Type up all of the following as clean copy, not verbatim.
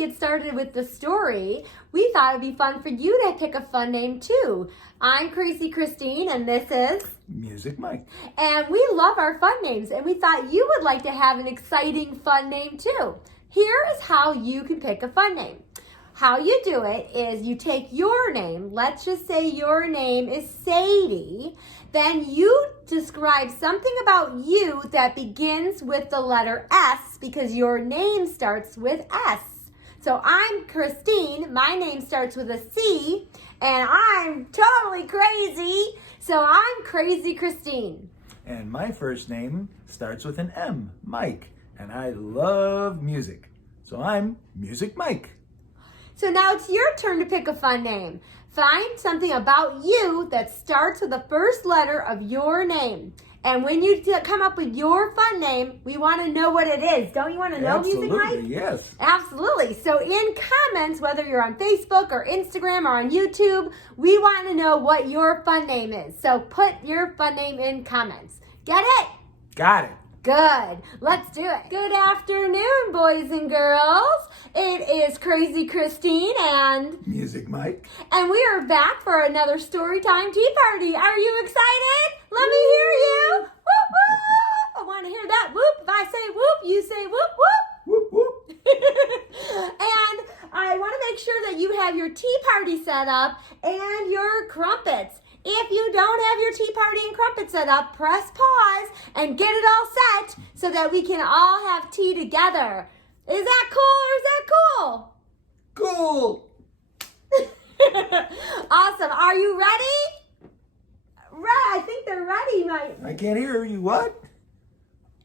get started with the story, we thought it'd be fun for you to pick a fun name too. I'm Crazy Christine, and this is Music Mike. And we love our fun names, and we thought you would like to have an exciting fun name too. Here is how you can pick a fun name. How you do it is you take your name, let's just say your name is Sadie, then you describe something about you that begins with the letter S because your name starts with S. So I'm Christine, my name starts with a C, and I'm totally crazy, so I'm Crazy Christine. And my first name starts with an M, Mike, and I love music. So I'm Music Mike. So now it's your turn to pick a fun name. Find something about you that starts with the first letter of your name. And when you come up with your fun name, we want to know what it is. Don't you want to know, Music Mike? Absolutely, yes. Absolutely. So in comments, whether you're on Facebook or Instagram or on YouTube, we want to know what your fun name is. So put your fun name in comments. Get it? Got it. Good. Let's do it. Good afternoon, boys and girls. It is Crazy Christine and Music Mike. And we are back for another Storytime Tea Party. Are you excited? Let me hear you. Whoop, whoop. I want to hear that whoop. If I say whoop, you say whoop, whoop. Whoop, whoop. And I want to make sure that you have your tea party set up and your crumpets. If you don't have your tea party and crumpet set up, press pause and get it all set so that we can all have tea together. Is that cool or is that cool? Cool. Awesome. Are you ready? Right. I think they're ready, Mike. I can't hear you. What?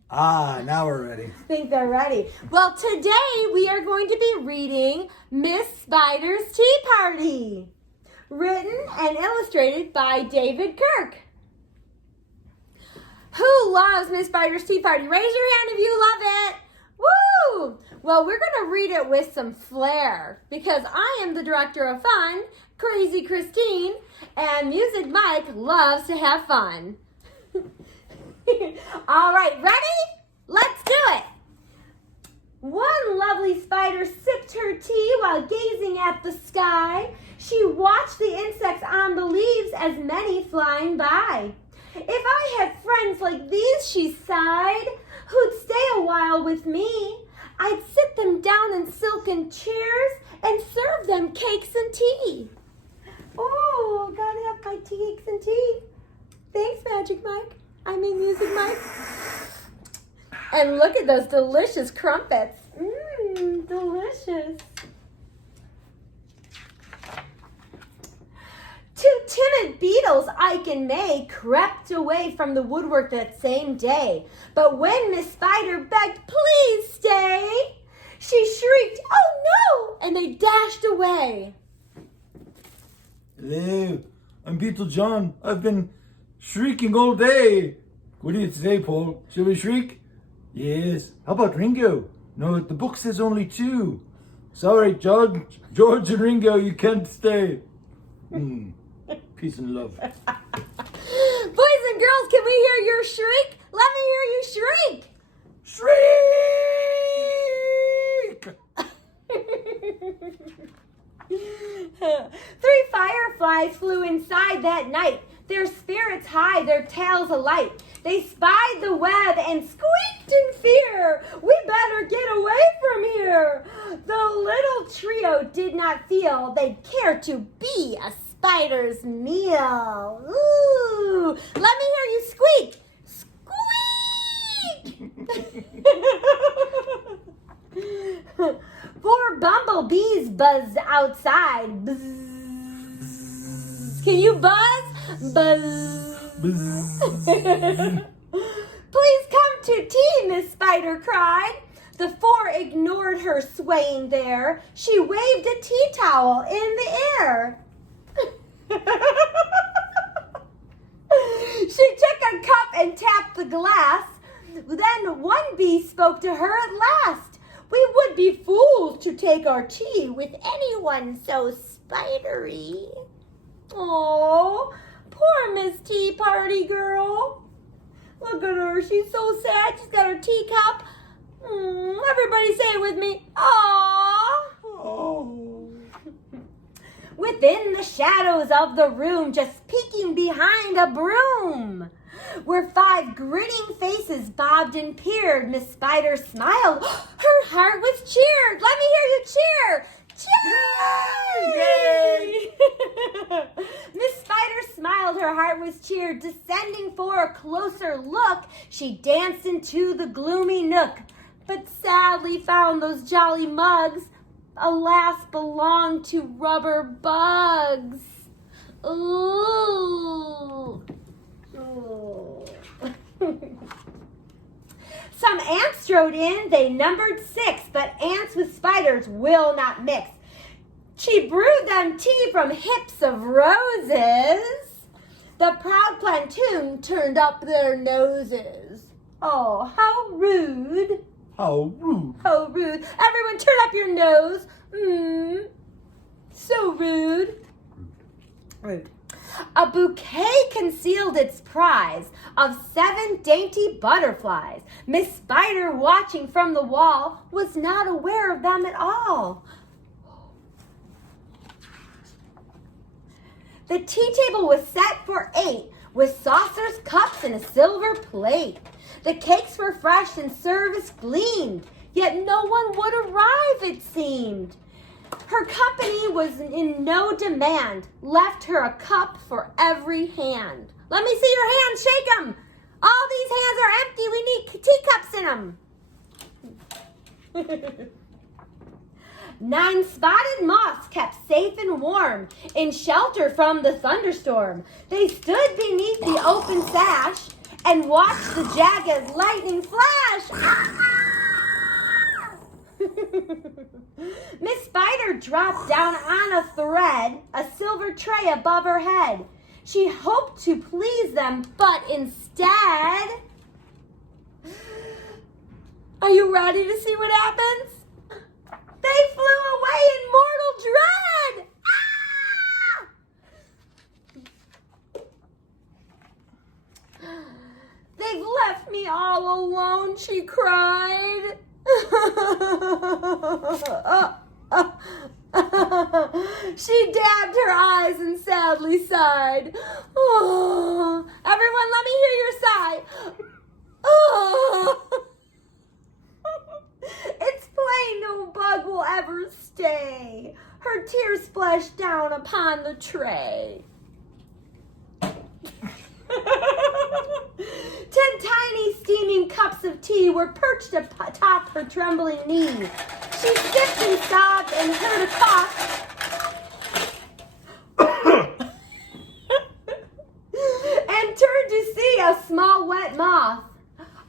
Ah, now we're ready. I think they're ready. Well, today we are going to be reading Miss Spider's Tea Party. Written and illustrated by David Kirk. Who loves Miss Spider's Tea Party? Raise your hand if you love it. Woo! Well, we're going to read it with some flair because I am the director of fun, Crazy Christine, and Music Mike loves to have fun. All right, ready? Let's do it. One lovely spider sipped her tea while gazing at the sky. She watched the insects on the leaves, as many flying by. If I had friends like these, she sighed, who'd stay a while with me, I'd sit them down in silken chairs and serve them cakes and tea. Oh, gotta have my cakes and tea. Thanks, Magic Mike. I mean, Music Mike. And look at those delicious crumpets. Mmm, delicious. Two timid beetles, Ike and May, crept away from the woodwork that same day. But when Miss Spider begged, please stay, she shrieked, oh no, and they dashed away. Hello, I'm Beetle John. I've been shrieking all day. What do you say, Paul? Shall we shriek? Yes. How about Ringo? No, the book says only 2. Sorry, George and Ringo, you can't stay. Peace and love. Boys and girls, can we hear your shriek? Let me hear you shriek. Shriek! 3 fireflies flew inside that night, their spirits high, their tails alight. They spied the web and squeaked in fear. We better get away from here. The little trio did not feel they'd care to be a spider's meal. Ooh, let me hear you squeak. Squeak! 4 bumblebees buzzed outside. Buzz. Can you buzz? Buzz. Please come to tea, Miss Spider cried. The 4 ignored her swaying there. She waved a tea towel in the air. She took a cup and tapped the glass. Then one bee spoke to her at last. We would be fools to take our tea with anyone so spidery. Oh, poor Miss Tea Party Girl. Look at her. She's so sad. She's got her teacup. Everybody say it with me. Aww. within the shadows of the room, just peeking behind a broom, where 5 grinning faces bobbed and peered. Miss Spider smiled. Her heart was cheered. Let me hear you cheer. Yay! Miss Spider smiled. Her heart was cheered. Descending for a closer look, she danced into the gloomy nook, but sadly found those jolly mugs, alas, belonged to rubber bugs. Ooh. Ooh. Some ants strode in, they numbered 6, but ants with spiders will not mix. She brewed them tea from hips of roses. The proud platoon turned up their noses. Oh, how rude. How rude. How rude. Everyone turn up your nose. So rude. Rude. A bouquet concealed its prize of 7 dainty butterflies. Miss Spider, watching from the wall, was not aware of them at all. The tea table was set for 8, with saucers, cups, and a silver plate. The cakes were fresh and service gleamed, yet no one would arrive, it seemed. Her company was in no demand, left her a cup for every hand. Let me see your hands, shake them. All these hands are empty, we need teacups in them. 9 spotted moths kept safe and warm in shelter from the thunderstorm. They stood beneath the open sash and watched the jagged lightning flash. Miss Spider dropped down on a thread, a silver tray above her head. She hoped to please them, but instead... Are you ready to see what happens? They flew away in mortal dread! Ah! They've left me all alone, she cried. She dabbed her eyes and sadly sighed. Oh, everyone, let me hear your sigh. Oh. It's plain no bug will ever stay. Her tears splashed down upon the tray. 10 tiny steaming cups of tea were perched atop her trembling knee. She sipped and sobbed and heard a cough. And turned to see a small wet moth.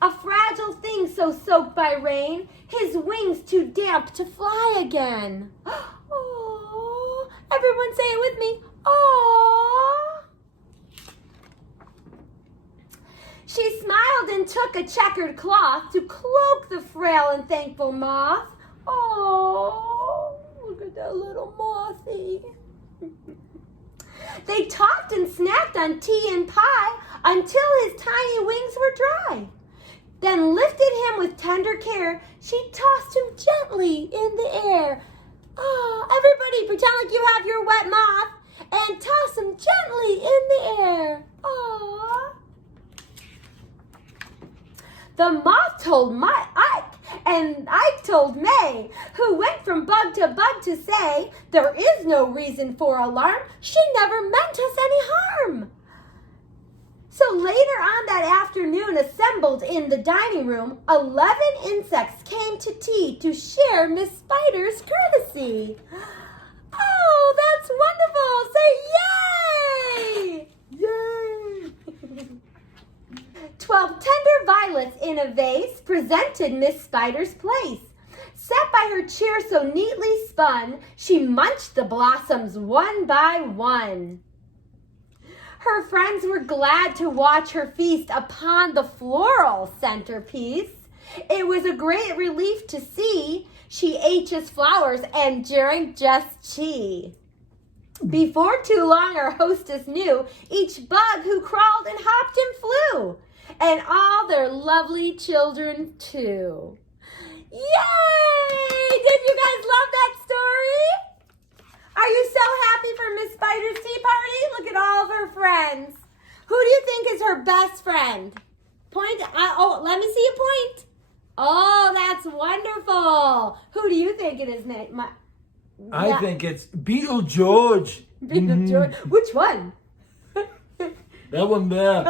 A fragile thing so soaked by rain, his wings too damp to fly again. Oh, everyone say it with me. Oh. She smiled and took a checkered cloth to cloak the frail and thankful moth. Oh, look at that little mothy. They talked and snacked on tea and pie until his tiny wings were dry. Then lifted him with tender care, she tossed him gently in the air. Oh, everybody pretend like you have your wet moth and toss him gently in the air. Aww. The moth told Ike, and Ike told May, who went from bug to say, there is no reason for alarm. She never meant us any harm. So later on that afternoon, assembled in the dining room, 11 insects came to tea to share Miss Spider's courtesy. Oh, that's wonderful! Say yay! Yay! 12 tender violets in a vase presented Miss Spider's place. Set by her chair so neatly spun, she munched the blossoms one by one. Her friends were glad to watch her feast upon the floral centerpiece. It was a great relief to see she ate just flowers and drank just tea. Before too long, our hostess knew each bug who crawled and hopped and flew, and all their lovely children too. Yay! Did you guys love that story? Are you so happy happy for Miss Spider's tea party? Look at all of her friends. Who do you think is her best friend? Point. Let me see you point. Oh, that's wonderful. Who do you think it is, Nick? I think it's Beetle George. George. Which one? That one there.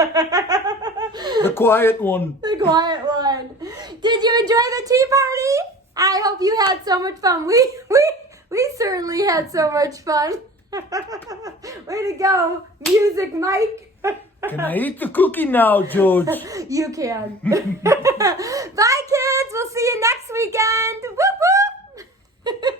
The quiet one. The quiet one. Did you enjoy the tea party? I hope you had so much fun. We certainly had so much fun. Way to go, Music Mike. Can I eat the cookie now, George? You can. Bye, kids. We'll see you next weekend. Whoop, whoop.